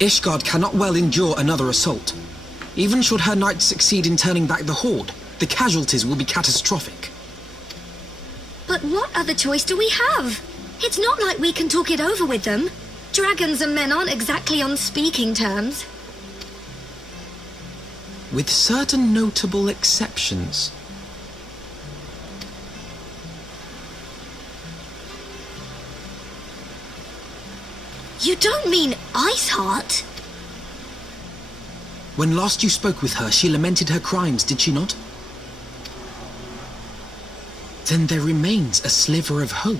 ISHGARD cannot well endure another assault. Even should her knights succeed in turning back the Horde, the casualties will be catastrophic. But what other choice do we have? It's not like we can talk it over with them. Dragons and men aren't exactly on speaking terms. With certain notable exceptions. You don't mean Iceheart? When last you spoke with her, she lamented her crimes, did she not? Then there remains a sliver of hope.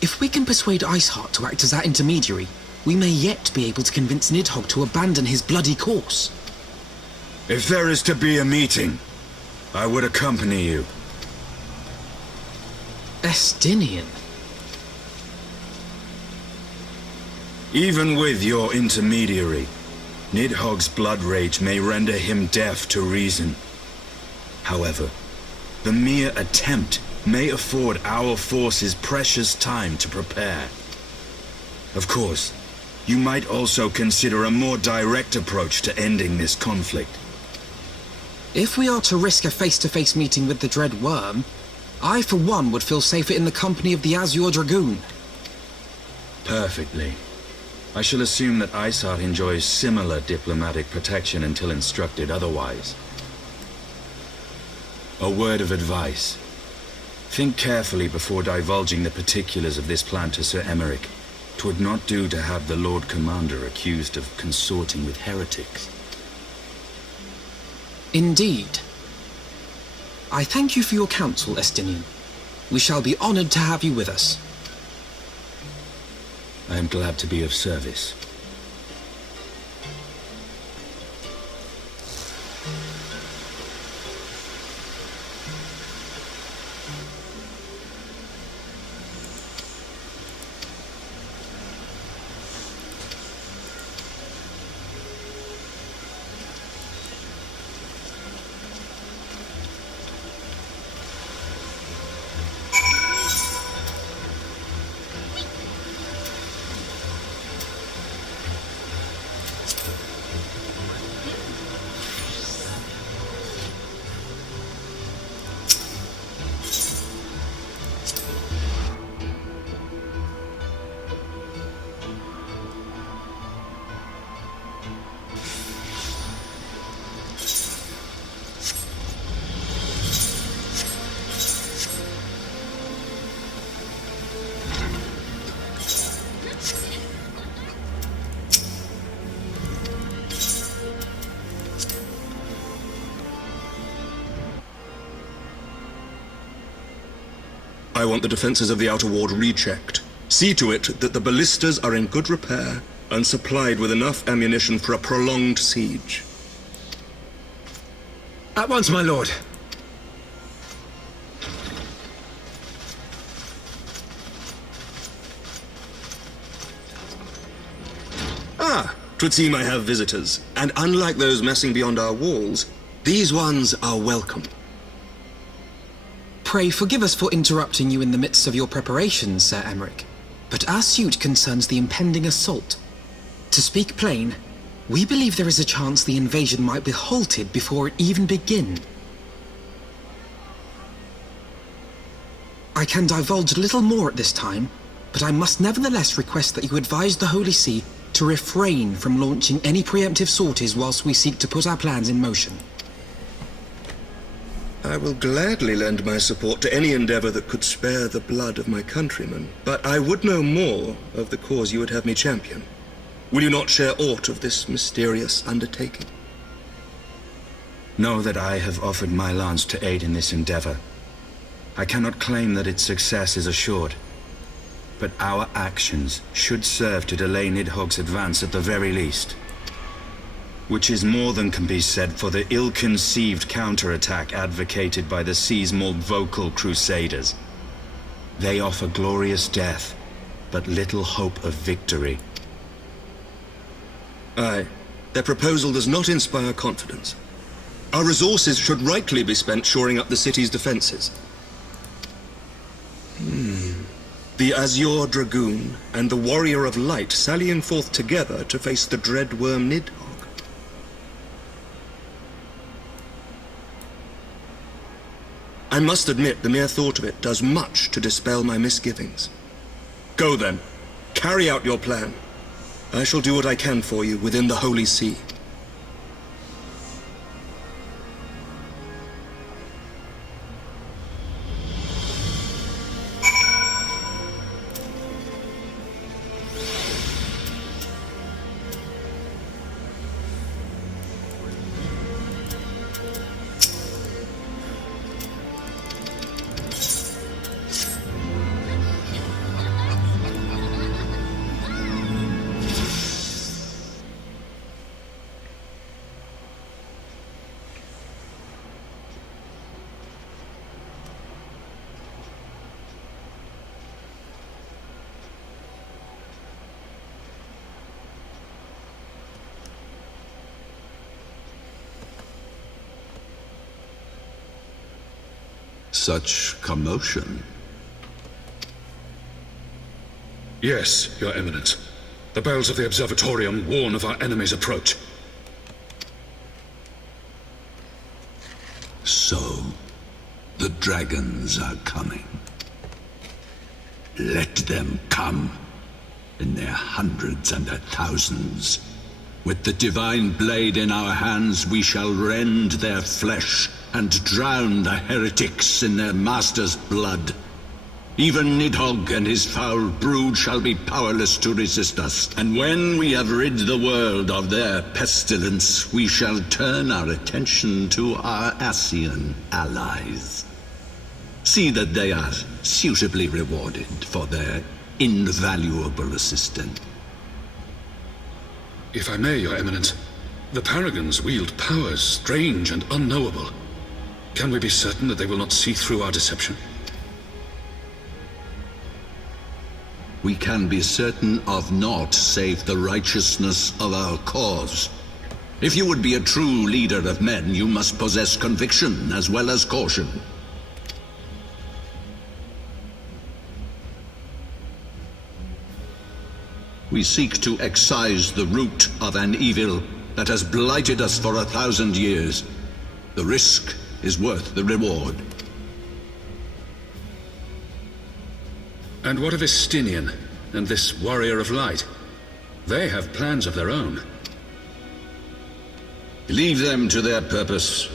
If we can persuade Iceheart to act as our intermediary, we may yet be able to convince Nidhogg to abandon his bloody course. If there is to be a meeting, I would accompany you. Estinian. Even with your intermediary, Nidhogg's blood rage may render him deaf to reason. However, the mere attempt may afford our forces precious time to prepare. Of course, you might also consider a more direct approach to ending this conflict. If we are to risk a face-to-face meeting with the Dread Worm, I for one would feel safer in the company of the Azure Dragoon. Perfectly. I shall assume that Iceheart enjoys similar diplomatic protection until instructed otherwise. A word of advice. Think carefully before divulging the particulars of this plan to Sir Emeric. 'Twould not do to have the Lord Commander accused of consorting with heretics. Indeed. I thank you for your counsel, Estinian. We shall be honored to have you with us. I am glad to be of service. I want the defenses of the Outer Ward rechecked. See to it that the ballistas are in good repair and supplied with enough ammunition for a prolonged siege. At once, my lord. Ah, 'twould seem I have visitors, and unlike those messing beyond our walls, these ones are welcome. Pray forgive us for interrupting you in the midst of your preparations, Sir Emeric, but our suit concerns the impending assault. To speak plain, we believe there is a chance the invasion might be halted before it even begins. I can divulge little more at this time, but I must nevertheless request that you advise the Holy See to refrain from launching any preemptive sorties whilst we seek to put our plans in motion. I will gladly lend my support to any endeavor that could spare the blood of my countrymen, but I would know more of the cause you would have me champion. Will you not share aught of this mysterious undertaking? Know that I have offered my lance to aid in this endeavor. I cannot claim that its success is assured, but our actions should serve to delay Nidhogg's advance at the very least. Which is more than can be said for the ill-conceived counterattack advocated by the sea's more vocal crusaders. They offer glorious death, but little hope of victory. Aye, their proposal does not inspire confidence. Our resources should rightly be spent shoring up the city's defenses. The Azure Dragoon and the Warrior of Light sallying forth together to face the dread worm Nidhogg. I must admit, the mere thought of it does much to dispel my misgivings. Go then. Carry out your plan. I shall do what I can for you within the Holy See. Such commotion. Yes, Your Eminence. The bells of the Observatorium warn of our enemy's approach. So, the dragons are coming. Let them come, in their hundreds and their thousands. With the divine blade in our hands, we shall rend their flesh and drown the heretics in their master's blood. Even Nidhogg and his foul brood shall be powerless to resist us. And when we have rid the world of their pestilence, we shall turn our attention to our Ascian allies. See that they are suitably rewarded for their invaluable assistance. If I may, Your Eminence, the Paragons wield powers strange and unknowable. Can we be certain that they will not see through our deception? We can be certain of naught save the righteousness of our cause. If you would be a true leader of men, you must possess conviction as well as caution. We seek to excise the root of an evil that has blighted us for 1,000 years. The risk is worth the reward. And what of Estinian and this Warrior of Light? They have plans of their own. Leave them to their purpose.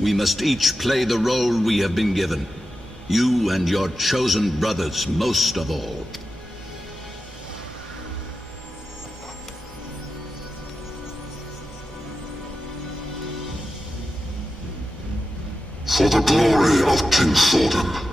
We must each play the role we have been given. You and your chosen brothers most of all. For the glory of King Thordan.